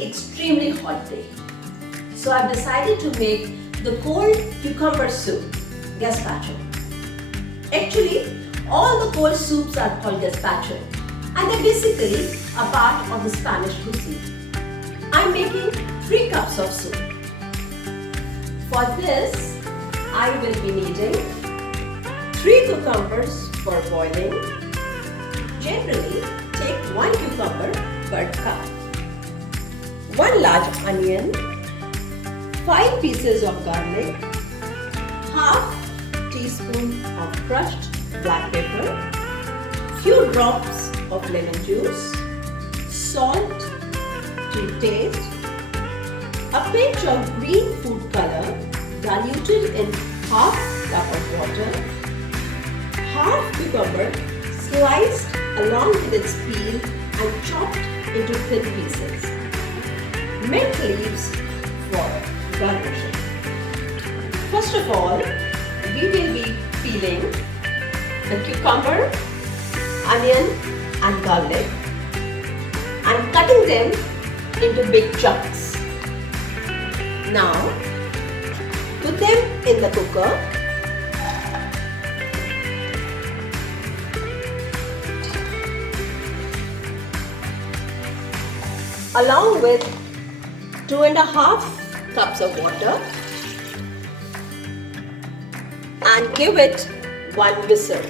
be extremely hot day. So I've decided to make the cold cucumber soup, gazpacho. Actually, all the cold soups are called gazpacho and they're basically a part of the Spanish cuisine. I'm making 3 cups of soup. For this, I will be needing 3 cucumbers for boiling. Generally, take 1 cucumber per cup. 1 large onion, 5 pieces of garlic, half teaspoon of crushed black pepper, few drops of lemon juice, salt to taste, a pinch of green food color diluted in half cup of water, half cucumber sliced along with its peel and chopped into thin pieces, mint leaves for garnishing. First of all, we will be peeling the cucumber, onion and garlic and cutting them into big chunks. Now, put them in the cooker. Along with 2.5 cups of water and give it 1 whistle.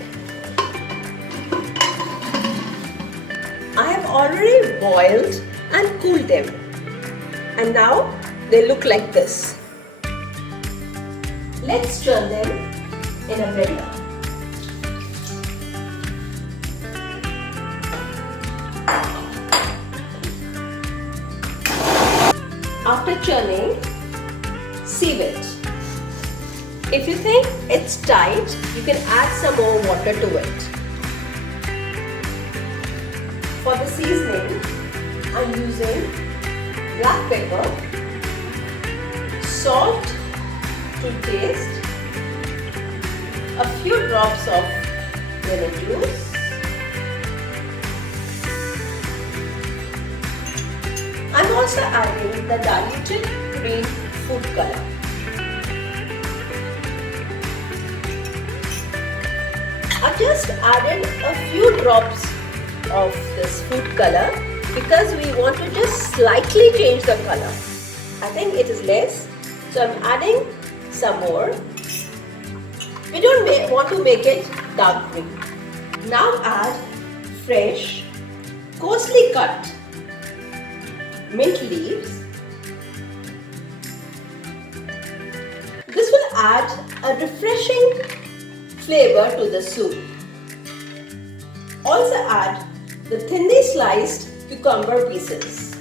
I have already boiled and cooled them and now they look like this. Let's churn them in a blender. After churning, sieve it. If you think it's tight, you can add some more water to it. For the seasoning, I'm using black pepper, salt to taste, a few drops of lemon juice, I'm also adding the diluted green food color. I just added a few drops of this food color because we want to just slightly change the color. I think it is less, so I'm adding some more. We don't want to make it dark green. Now add fresh, coarsely cut mint leaves. This will add a refreshing flavor to the soup. Also add the thinly sliced cucumber pieces.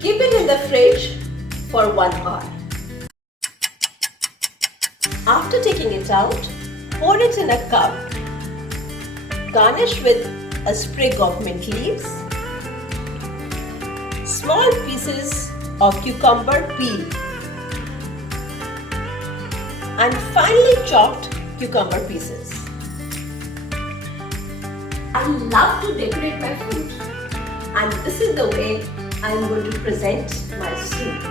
Keep it in the fridge for 1 hour. After taking it out, pour it in a cup. Garnish with a sprig of mint leaves, small pieces of cucumber peel, and finely chopped cucumber pieces. I love to decorate my food, and this is the way I am going to present my soup.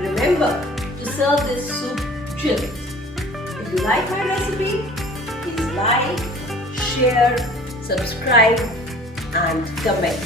Remember to serve this soup chilled. If you like my recipe, please like, share, subscribe and comment.